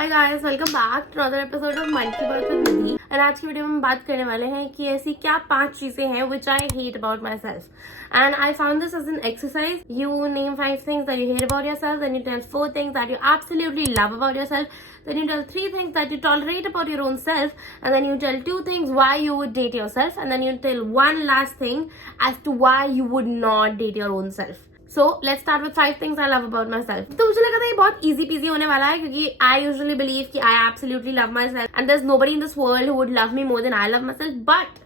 Hi guys, welcome back to another episode of Mann Ki बात with Nidhi. And आज की video में हम बात करने वाले हैं कि ऐसी क्या 5 चीजें हैं which I hate about myself. And I found this as an exercise. You name 5 things that you hate about yourself, then you tell 4 things that you absolutely love about yourself, then you tell 3 things that you tolerate about your own self, and then you tell 2 things why you would date yourself, and then you tell one last thing as to why you would not date your own self. So let's start with 5 things I love about myself. तो मुझे लगा था ये बहुत easy peasy होने वाला है क्योंकि I usually believe कि I absolutely love myself and there's nobody in this world who would love me more than I love myself. But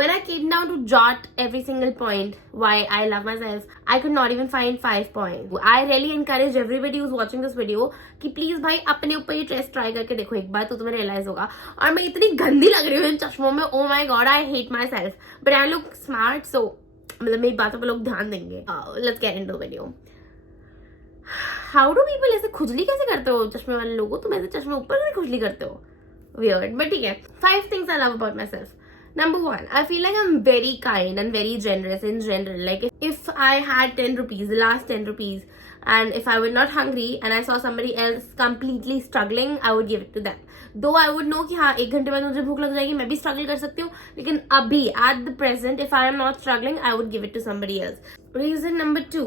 when I came down to jot every single point why I love myself, I could not even find 5 points. I really encourage everybody who's watching this video कि please भाई अपने ऊपर ये test try करके देखो एक बार, तो तुम्हें रियलाइज होगा. और मैं इतनी गंदी लग रही हूँ इन चश्मों में. Oh my God, I hate myself, but I look smart, so मतलब मेरी बातों पे लोग ध्यान देंगे. Let's get into video. How do people ऐसे खुजली कैसे करते हो चश्मे वाले लोगों? तुम ऐसे चश्मे ऊपर कैसे खुजली करते हो? वियर्ड, बट ठीक है. 5 things I love about myself. Number 1, I feel like I'm very kind and very generous in general. Like if I had 10 rupees, the last 10 rupees, and if I were not hungry and I saw somebody else completely struggling, I would give it to them. Though I would know कि हाँ 1 घंटे बाद मुझे भूख लग जाएगी, मैं भी struggle कर सकती हूँ, लेकिन अभी at the present if I am not struggling, I would give it to somebody else. Reason number 2,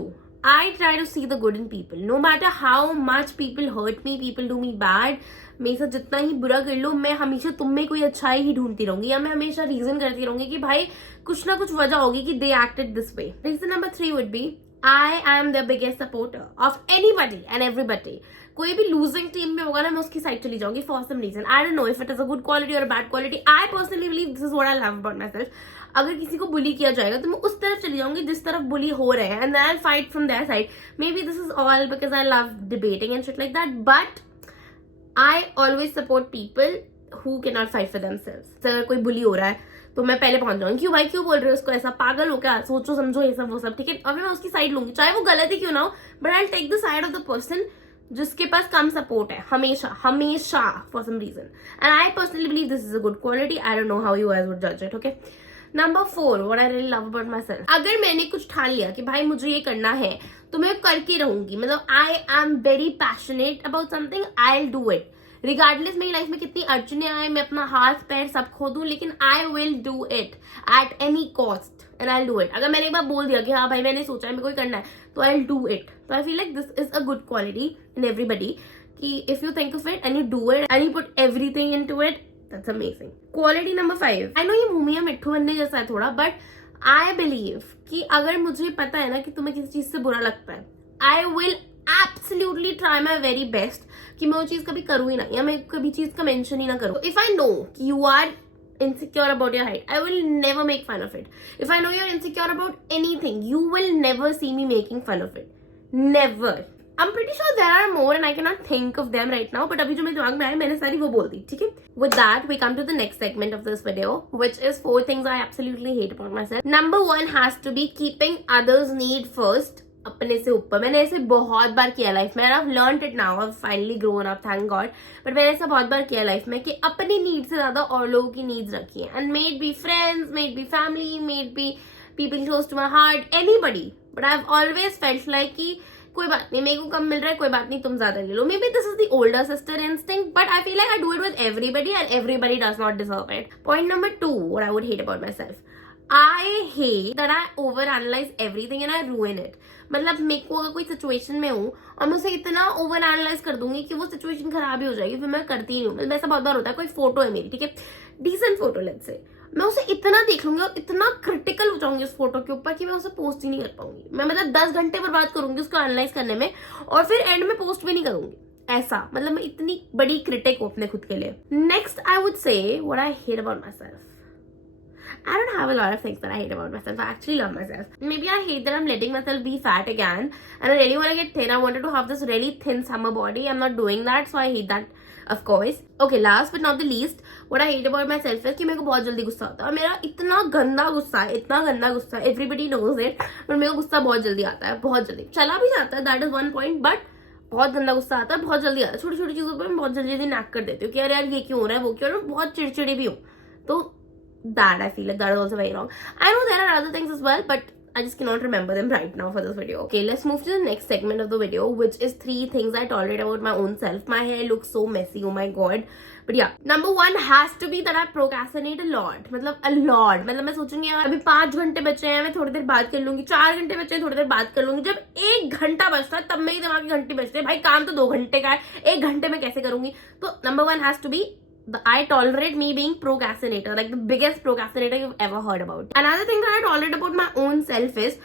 I try to see the good in people. No matter how much people hurt me, people do me bad, मेरे साथ जितना ही बुरा कर लो, मैं हमेशा तुम में कोई अच्छाई ही ढूंढती रहूंगी, या मैं हमेशा रीजन करती रहूंगी कि भाई कुछ ना कुछ वजह होगी कि they acted this way. Reason number 3 would be I am the biggest supporter of anybody and everybody. कोई भी losing team में होगा ना, मैं उसकी साइड चली जाऊंगी for some reason. I don't know if it is a good quality or a bad quality. I personally believe this is what I love about myself. अगर किसी को बुली किया जाएगा तो मैं उस तरफ चली जाऊंगी जिस तरफ बुली हो रहे हैं, and then I'll fight from their side. Maybe this is all because I love debating and shit like that, but I always support people who cannot fight for themselves. अगर कोई बुली हो रहा है तो मैं पहले पहुंच जाऊंगी, क्यों भाई क्यों बोल रहे हो उसको ऐसा, पागल हो क्या, सोचो समझो ये सब वो सब, ठीक है. अभी मैं उसकी साइड लूंगी चाहे वो गलत ही क्यों ना हो, but I take the side of the person जिसके पास कम सपोर्ट है, हमेशा हमेशा, for some reason. And I personally believe this is a good quality. I don't know how you guys would जज it. Okay, number 4, what I really love about myself. अगर मैंने कुछ ठान लिया कि भाई मुझे ये करना है तो मैं करके रहूंगी. मतलब I am very passionate about something, I will do it regardless मेरी लाइफ में कितनी अड़चने आए, मैं अपना हाथ पैर सब खो दूं, लेकिन I will do it at any cost and I will do it. अगर मैंने एक बार बोल दिया कि हाँ भाई मैंने सोचा है मेरे को करना है, तो आई विल डू इट. तो I feel like this is a good quality in everybody कि if you think of it and you do it and you put everything into it, that's amazing. Quality number 5, I know ये मुंह मिट्ठू बनने जैसा है थोड़ा, but I believe कि अगर मुझे पता है ना कि तुम्हें किसी चीज से बुरा लगता है, I will absolutely try my very best कि मैं वो चीज कभी करूँ ही ना, या मैं कभी चीज का मेंशन ही ना करूँ. इफ आई नो कि you are insecure about your height, I will never make fun of it. If I know you're insecure about anything, you will never see me making fun of it. Never. I'm pretty sure there are more and I cannot think of them right now, but अभी जो मेरे दिमाग में आए मैंने सारी वो बोल दी, ठीक है. With that, we come to the next segment of this video, which is 4 things I absolutely hate about myself. Number 1 has to be keeping others' need first. अपने से ऊपर. मैंने ऐसे बहुत बार किया लाइफ में, I've learned it now, I've finally grown up, thank God. But मैंने ऐसा बहुत बार किया लाइफ में कि अपनी नीड से ज्यादा और लोगों की नीड्स रखी है. And may it be friends, may it be family, may it be people close to my heart, anybody. But I have always felt like कि कोई बात नहीं, मेरे को कम मिल रहा है, कोई बात नहीं, तुम ज्यादा ले लो. Maybe this is the older sister instinct, but I feel like I do it with everybody and everybody does not deserve it. Point number 2, what I would hate about myself. I hate that I overanalyze everything and I ruin it. मतलब मेरे को अगर कोई situation में हूँ और मैं उसे इतना ओवर एनालाइज कर दूंगी कि वो सिचुएशन खराब ही हो जाएगी, फिर मैं करती ही नहीं हूँ. मतलब ऐसा बहुत बार होता है, कोई फोटो है मेरी, ठीक है, डिसेंट फोटो लेट्स से, मैं उसे इतना देख लूंगी और इतना क्रिटिकल हो जाऊंगी उस फोटो के ऊपर कि मैं उसे पोस्ट ही नहीं कर पाऊंगी. मैं मतलब 10 घंटे बर्बाद करूंगी उसको एनालाइज करने में और फिर एंड में पोस्ट भी नहीं करूंगी. ऐसा मतलब मैं इतनी बड़ी क्रिटिक हूँ अपने खुद के लिए. Next I would say what I hate about myself. I don't have a lot of things that I hate about myself. I actually love myself. Maybe I hate that I'm letting myself be fat again and I really want to get thin. I wanted to have this really thin summer body. I'm not doing that, so I hate that, of course. Okay, last but not the least, what I hate about myself is कि मेरे को बहुत जल्दी गुस्सा आता है. मेरा इतना गंदा गुस्सा है, इतना गंदा गुस्सा है, everybody knows it, but मेरे को गुस्सा बहुत जल्दी आता है, बहुत जल्दी. चला भी जाता है, that is one point, but बहुत गंदा गुस्सा आता है, बहुत जल्दी आता है. छोटी छोटी चीजों पर मैं बहुत जल्दी नैक कर देती हूँ कि यार ये क्यों हो रहा है, वो क्यों हो रहा है, बहुत चिड़चिड़ी भी हूँ. तो that I feel like that is also very wrong. I know there are other things as well, but I just cannot remember them right now for this video. Okay, let's move to the next segment of the video, which is 3 things I tolerate about my own self. My hair looks so messy, oh my god. But yeah, number 1 has to be that I procrastinate a lot. मतलब a lot. मतलब मैं सोचूंगी यार अभी 5 घंटे बचे हैं, मैं थोड़ी देर बात कर लूंगी. 4 घंटे बचे हैं, थोड़ी देर बात कर लूंगी. जब 1 घंटा बचता है तब मेरी दिमाग की घंटी बजती है. भाई काम तो 2 घंटे का है, 1 घंटे में कैसे करूंगी? तो number 1 has to be I tolerate me being procrastinator, like the biggest procrastinator you've ever heard about. Another thing that I tolerate about my own self is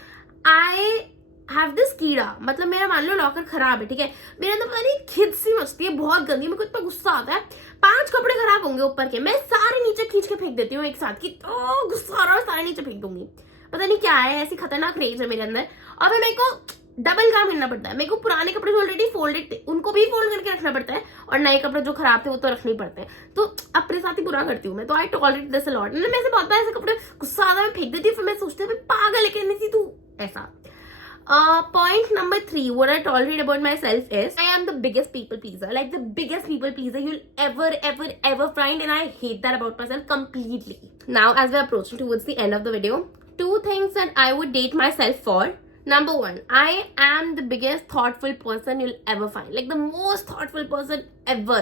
I have this कीड़ा. मतलब मेरा मान लो लॉकर खराब है, ठीक है, मेरे अंदर पता नहीं खिद सी मचती है, बहुत गंदी. मेरे को इतना गुस्सा आता है. 5 कपड़े खराब होंगे ऊपर के, मैं सारे नीचे खींच के फेंक देती हूँ एक साथ. की तो गुस्सा आ रहा है, सारे नीचे फेंक दूंगी. पता नहीं क्या है, ऐसी खतरनाक रेज है मेरे अंदर. और फिर मेरे को डबल काम करना पड़ता है. मेरे को पुराने कपड़े जो ऑलरेडी फोल्डेड थे उनको भी फोल्ड करके रखना पड़ता है, और नए कपड़े जो खराब थे वो तो रखने ही पड़ते हैं. तो अपने साथ ही बुरा करती हूँ मैं. तो I tolerate this a lot. मैं से बहुत बार ऐसे कपड़े गुस्सा आता है, मैं फेंक देती हूँ. फिर मैं सोचती हूँ पागल है कहने सी तू ऐसा. Point number 3, what I tolerate about myself is I am the biggest people pleaser, like the biggest people pleaser you'll ever find, and I hate that about myself completely. Now, as we're approaching towards the end of the video, 2 things that I would date myself for. Number 1, I am the biggest thoughtful person you'll ever find, like the most thoughtful person ever.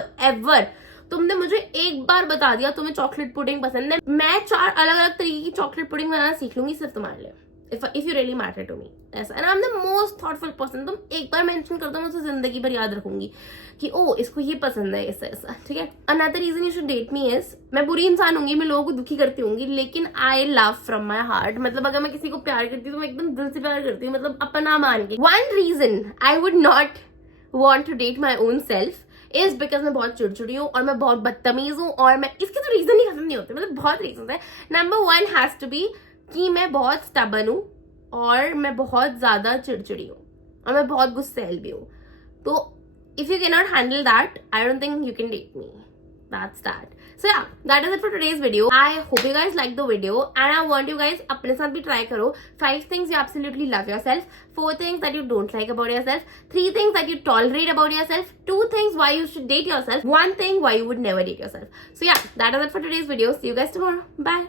तुमने मुझे एक बार बता दिया तुम्हें chocolate pudding पसंद है, मैं 4 अलग अलग तरीके की चॉकलेट पुडिंग बनाना सीख लूंगी सिर्फ तुम्हारे लिए. If you really matter to me, ऐसा. And I'm the most thoughtful person. तुम एक बार मेंशन कर दो, मैं उसे जिंदगी भर याद रखूंगी कि ओ इसको ये पसंद है, ऐसा ऐसा, ठीक है. Another reason you should date me is मैं बुरी इंसान होंगी, मैं लोगों को दुखी करती होंगी, लेकिन I love from my heart. मतलब अगर मैं किसी को प्यार करती हूँ तो मैं एकदम दिल से प्यार करती हूँ, मतलब अपना मान के. One reason I would not want to date my own self is because मैं बहुत चिड़चिड़ी हूँ और मैं बहुत बदतमीज हूँ, और मैं इसके तो रीजन ही खत्म नहीं होते, मतलब बहुत रीजन है. Number 1 has to be कि मैं बहुत स्टबर्न हूँ, और मैं बहुत ज्यादा चिड़चिड़ी हूँ, और मैं बहुत गुस्सैल भी हूँ. तो if you cannot handle that, I don't think you can date me. That's that. So yeah, that is it for today's video. I hope you guys liked the video, and I want you guys अपने साथ भी try करो. 5 things you absolutely love yourself, 4 things that you don't like about yourself, 3 things that you tolerate about yourself, 2 things why you should date yourself, 1 thing why you would never date yourself. So yeah, that is it for today's video. See you guys tomorrow. Bye.